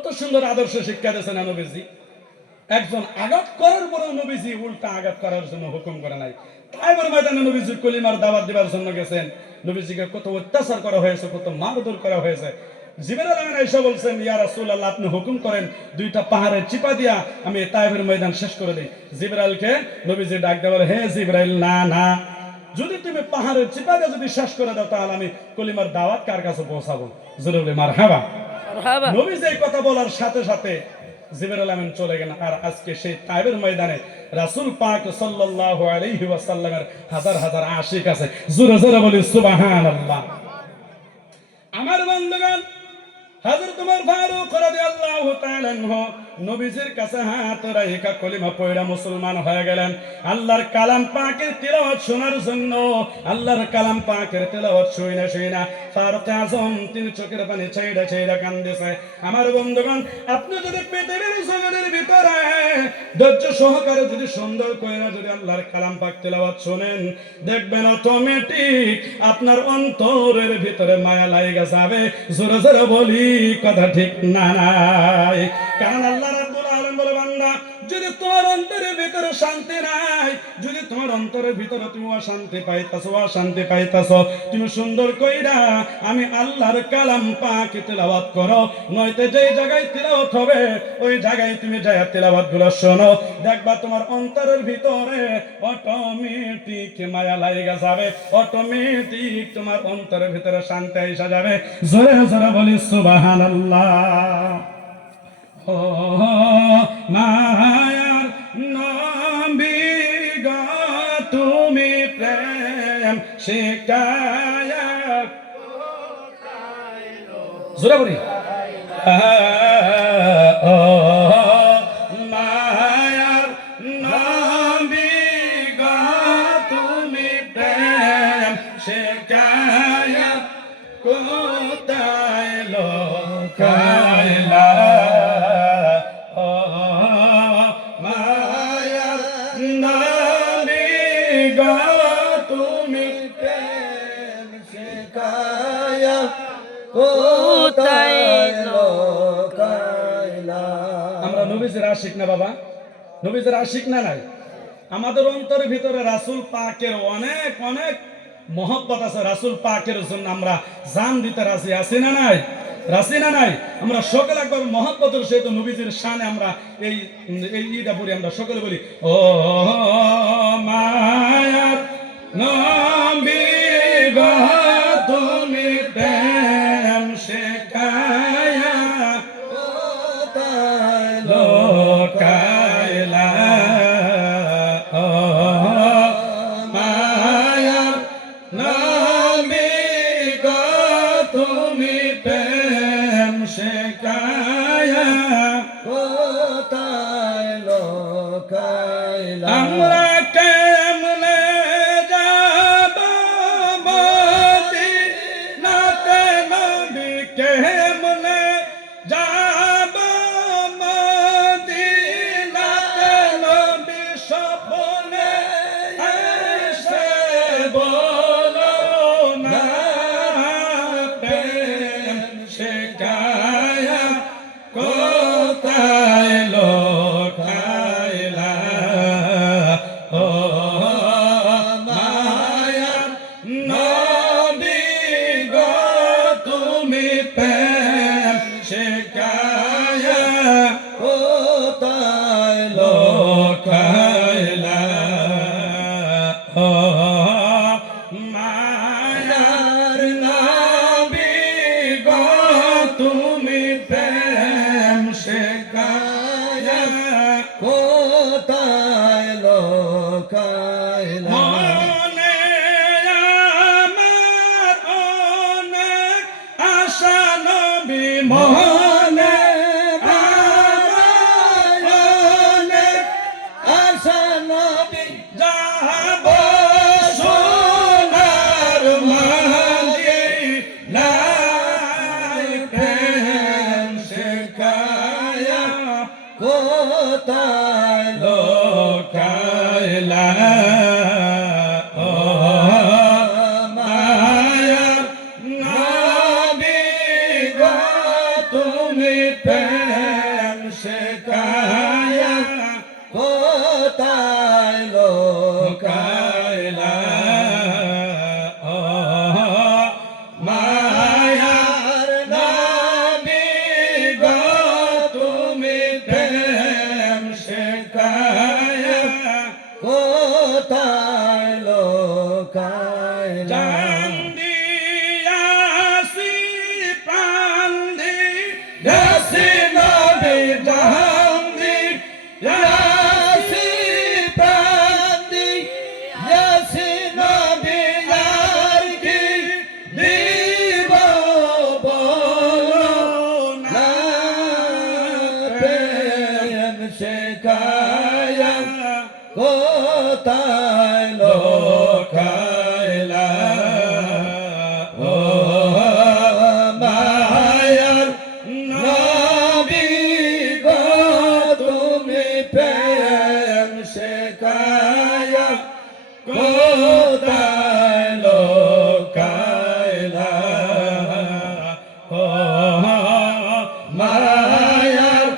কত সুন্দর আদর্শ শিক্ষা দিয়েছেন নবীজি। একজন আঘাত করার পরে নবীজি উল্টা আঘাত করার জন্য হুকুম করে নাই। তাইবার ময়দানে নবীজি কলিমার দাওয়াত দেওয়ার জন্য গেছেন। নবীজিকে কত অত্যাচার করা হয়েছে, কত মারধর করা হয়েছে। জিবরাইল আমিন আয়েশা বলছেন, ইয়া রাসূলুল্লাহ, আপনি হুকুম করেন দুইটা পাহাড়ের চিপা দিয়া আমি তায়েফের ময়দান শেষ করে দেই। জিবরাইলকে নবীজি ডাক দেওয়ার, হে জিবরাইল, না না, যদি তুমি পাহাড়ের চিপা দিয়ে যদি শেষ করে দাও তাহলে আমি কলিমার দাওয়াত কার কাছে পৌঁছাবো? জরুরি মারহাবা। নবীজি এই কথা বলার সাথে সাথে জিবরাইল আমিন চলে গেলেন। আর আজকে সেই তায়েফের ময়দানে রাসূল পাক সাল্লাল্লাহু আলাইহি ওয়াসাল্লামের হাজার হাজার আশিক আছে। জোরে জোরে বলি সুবহানাল্লাহ। আমার বন্ধুগণ, হযরত ওমর ফারুক রাদিয়াল্লাহু তাআলা আনহু নবীজির কাছে হাত রাইখা কলিমা পড়া মুসলমান হয়ে গেলেন। আল্লাহর কালাম পাকের তিলাওয়াত শোনার জন্য, আল্লাহর কালাম পাকের তিলাওয়াত শুইনা ফারুক আযম তিনি চোখের পানি ছেড়ে ছেড়ে কান্দেছে। আমার বন্ধুগণ, আপনি যদি পৃথিবীর জগতের ভিতরে ধৈর্য সহকারে যদি সুন্দর করে যদি আল্লাহর কালাম পাক তিলাওয়াত শুনেন, দেখবেন অটোমেটিক আপনার অন্তরের ভিতরে মায়া লাগা যাবে। জোরে জোরে বলি কথা ঠিক না নাই? কারণ আল্লাহ রাব্বুল আলামিন বলে, বান্দা, যদি তোমার অন্তরের ভিতরে শান্তি নাই, যদি তোমার অন্তরের ভিতরে তুমি অশান্তি পাইতাছো, তুমি সুন্দর কইরা আমি আল্লাহর কালাম পাক তিলাওয়াত করো, নয়তো যেই জায়গায় তিলাওয়াত হবে ওই জায়গায় তুমি যায়া তিলাওয়াত গুলো শোনো, দেখবা তোমার অন্তরের ভিতরে অটোমেটিক মায়া লাগা যাবে, অটোমেটিক তোমার অন্তরের ভিতরে শান্তি এসে যাবে। জোরে জোরে বলি সুবহানাল্লাহ। ও মায়ার নবী গো, তুমি প্রেম শিখায়া, জোরে বলি, ও মায়ার নবী গো, তুমি প্রেম শিখায়া কোথায় লোকাইলা, আমরা নবীজির আশিক না বাবা? নবীজির আশিক না নাই? আমাদের অন্তরের ভিতরে রাসূল পাকের অনেক অনেক মহব্বত আছে। রাসূল পাকের জন্য আমরা জান দিতে রাজি আছি না নাই? রাজি না নাই? আমরা সকলে একবার মহব্বতের সহিত নবীজির শানে আমরা এই ঈদা পড়ি, আমরা সকলে বলি, ও মায়ার নবী গো, তুমি প্রেম শিখায়া কোথায় লোকাইলা, ও মায়ার নবী গো, তুমি প্রেম শিখায়া কোথায় লোকাইলা। আমরা কেমনে যাব মদিনাতে নবী, কেমনে যাব মদিনাতে নবী, স্বপ্নে এসে বলো না প্রেম শিখায়া কোথায় লোকাইলা, ও মায়ার নবী গো, তুমি প্রেম শিখায়া কোথায় লোকাইলা, ও মায়ার নবী গো, তুমি প্রেম শিখায়া কোথায় লোকাইলা। মনে আমার অনেক আশা নবী, মনে আমার অনেক আশা নবী, যাব সোনার মদিনায় প্রেম শিখায়া কোথায় লোকাইলা, ও মায়ার নবী গো, তুমি প্রেম শেখায়া কোথায় লোকাইলা মায়ার নবী গো তুমি প্রেম শেখায়া কোথায় লোকাইলা শেখায়া কোথায় লোকাইলা ও মায়ার নবী গো তুমি প্রেম শেখায়া কোথায় লোকাইলা ও মায়ার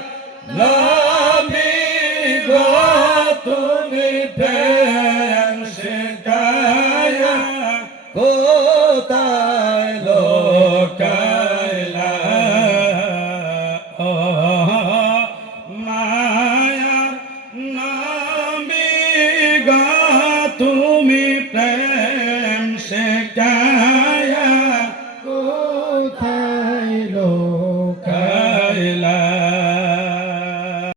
তুমি প্রেম শেখায়া কোথায় লোকাইলা মায়ার নবী গো তুমি